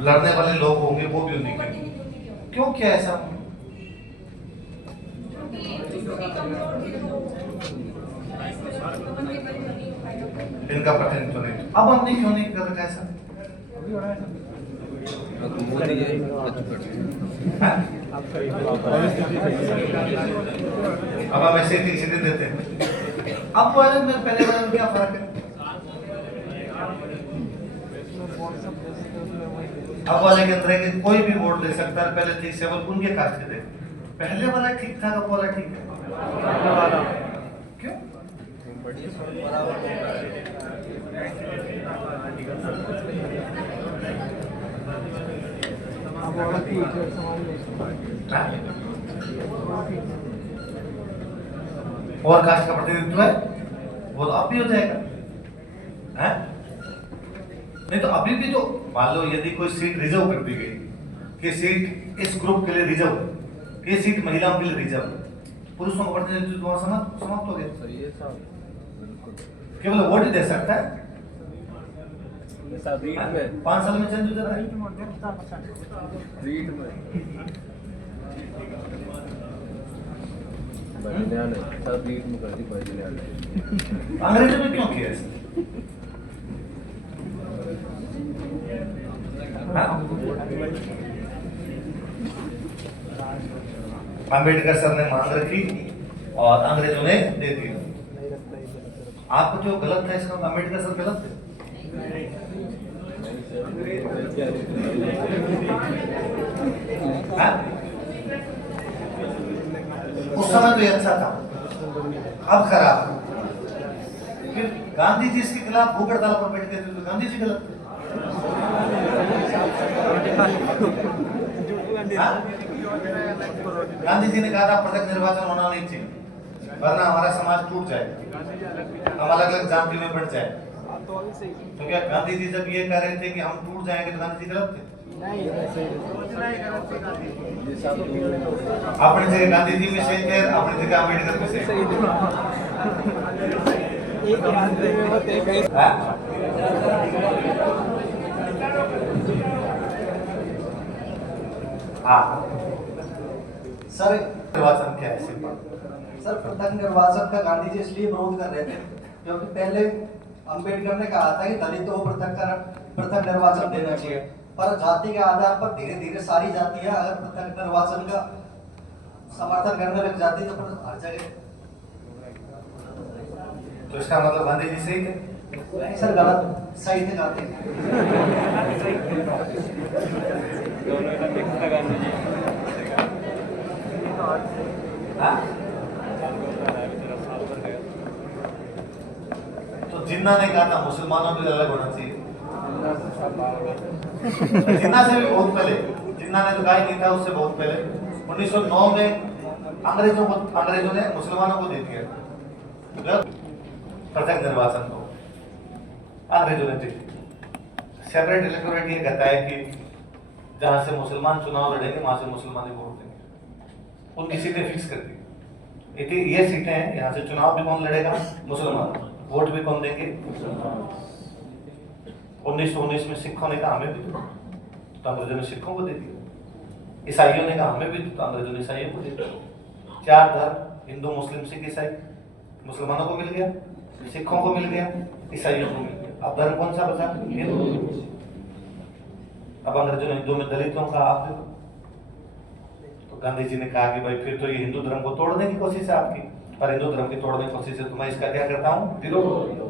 लड़ने वाले लोग होंगे वो भी उन्हीं के। क्यों क्या ऐसा? इनका प्रतिनिधित्व नहीं। अब हमने क्यों नहीं कर रखा ऐसा? अब हम ऐसे सीधे देते हैं। अब वाले में पहले वाले में क्या फर्क है? अब वाले के अंदर है कि कोई भी वोट दे सकता है। पहले थी सेवल उनके कास्ट के थे। पहले वाला ठीक था, अब वाला ठीक है। क्यों? और कास्ट का प्रतिनिधित्व है वो तो अब भी हो जाएगा है? नहीं तो अभी भी तो मान लो यदि कोई सीट रिजर्व कर दी गई कि सीट इस ग्रुप के लिए रिजर्व, ये सीट महिलाओं के लिए रिजर्व, पुरुषों का प्रतिनिधित्व समाप्त हो गया। केवल वोट ही दे सकता है। 5 साल में चेंज हो जाता है। अंग्रेजों में क्यों किया ऐसा? अम्बेडकर सर ने मांग रखी और अंग्रेजों ने दे दी। आपको जो गलत था इसका अम्बेडकर सर गलत थे? उस समय तो ये अच्छा था, अब खराब। फिर गांधी जी इसके खिलाफ भूख हड़ताल पर बैठ गए थे तो गांधी जी गलत थे। गांधी जी ने कहा था प्रत्यक्ष निर्वाचन होना नहीं चाहिए वरना हमारा समाज टूट जाए, हम अलग अलग जातियों में बढ़ जाए। तो क्या गांधी जी जब ये कह रहे थे कि हम टूट जाएंगे तो गांधी जी गलत थे? अपनी जगह गांधी जी भी सही थे, अपनी जगह अम्बेडकर भी सही थे। हाँ सर, निर्वाचन क्या है? सर पृथक निर्वाचन का गांधी जी इसलिए विरोध कर रहे थे क्योंकि पहले अंबेडकर ने कहा था कि दलितों को पृथक निर्वाचन देना चाहिए, पर जाति के आधार पर धीरे धीरे सारी जातियां अगर पृथक निर्वाचन का समर्थन करने लग जाती तो फिर हर जगह। तो इसका मतलब गांधी जी सही थे? नहीं सर, गलत। सही थे गांधी। तो जिन्ना ने कहा था मुसलमानों के लिए अलग होना चाहिए। जिन्ना से भी बहुत पहले, जिन्ना ने तो कहा ही नहीं था, उससे बहुत पहले 1909 में अंग्रेजों ने मुसलमानों को दे दिया पृथक निर्वाचन को। अंग्रेजों ने दे सेपरेट इलेक्टोरेट ये कहता है कि जहां से मुसलमान चुनाव लड़ेंगे वहां से मुसलमान ही वोट देंगे। उनकी सीटें फिक्स कर दी। ये सीटें हैं, यहाँ से चुनाव भी कौन लड़ेगा? मुसलमान। वोट भी कौन देंगे? 1919 में सिखों ने कहा हमें भी तो अंग्रेजों ने सिखों को दे दिया। ईसाइयों ने कहा हमें भी तो अंग्रेजों ने ईसाइयों को दे दिया। 4 धर्म, हिंदू मुस्लिम सिख ईसाई, मुसलमानों को मिल गया, सिखों को मिल गया, ईसाइयों को मिल गया। अब धर्म कौन सा बचा? हिंदू। अब अंग्रेजों ने हिंदू में दलितों का आप देखो। तो गांधी जी ने कहा कि भाई फिर तो ये हिंदू धर्म को तोड़ने की कोशिश है आपकी, पर हिंदू धर्म की तोड़ने की कोशिश है तो मैं इसका क्या करता हूँ? विरोध।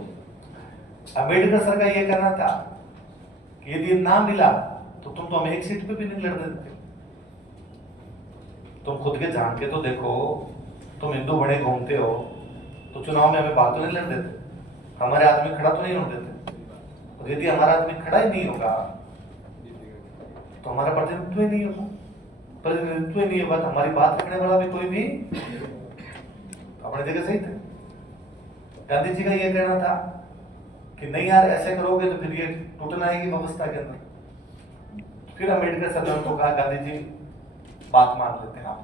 अम्बेडकर सर का ये कहना था कि यदि ना मिला तो तुम तो हमें एक सीट पे भी नहीं लड़ देते। तुम खुद के जान के तो देखो, तुम हिंदू बड़े घूमते हो तो चुनाव में हमें बात तो नहीं लड़ देते, हमारे आदमी खड़ा तो नहीं होने देते। और यदि हमारा आदमी खड़ा ही नहीं होगा तो हमारा प्रतिनिधित्व ही नहीं होगा, प्रतिनिधित्व ही नहीं होगा तो हमारी बात रखने वाला भी कोई भी अपनी जगह सही थे। गांधी जी का यह कहना था कि नहीं यार ऐसे करोगे तो फिर ये टूटना है की व्यवस्था के अंदर। फिर अम्बेडकर सर ने उनको कहा गांधी जी बात मान लेते हैं आप।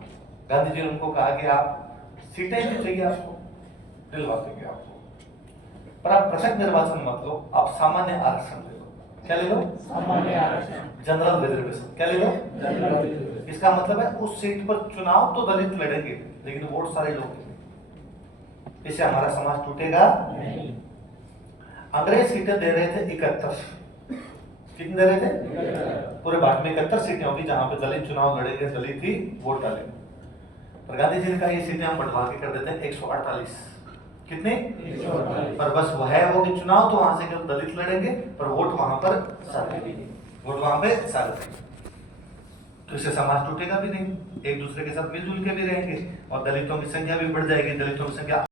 गांधी जी ने उनको कहा कि आप सीटें भी चाहिए आपको, दिलवा देंगे आपको, पर आप पृथक निर्वाचन मत लो, आप सामान्य आरक्षण ले लो। क्या ले लो? General reservation. क्या ले लो? इसका मतलब है उस सीट पर चुनाव तो दलित लड़ेंगे लेकिन वोट सारे लोग देंगे। इससे हमारा समाज टूटेगा नहीं। अंग्रेज सीटें दे रहे थे 71, कितने दे रहे थे? पूरे भारत में 71 सीटें होगी जहां पे दलित चुनाव लड़ेंगे, दलित ही वोट डालेंगे। पर गांधी जी ने कहा ये सीटें हम बढ़वा के कर देते हैं 148। कितने? 148। पर बस वह है वो कि चुनाव तो वहां से केवल दलित लड़ेंगे पर वोट वहां पर सारे, वोट वहां पे सारे। तो इससे समाज टूटेगा भी नहीं, एक दूसरे के साथ मिलजुल के भी रहेंगे और दलितों की संख्या भी बढ़ जाएगी। दलितों की संख्या